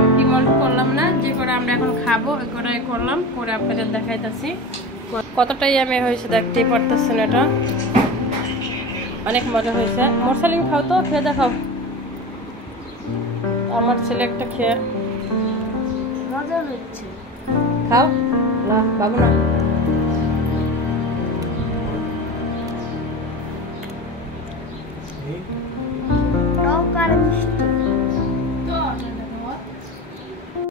সব ডিমল্ট করলাম না, যে করে আমরা এখন খাবো ওই করে করলাম, করে আপনাদের দেখাইতেছি। কতটাই আমি হয়েছে দেখতেই পারতেছেন, এটা অনেক মজা হয়েছে। মোরসালিন খাও তো, খেয়ে দেখাও। আমার ছেলে একটা খেয়ে মজা হচ্ছে। খাও না বাবু না।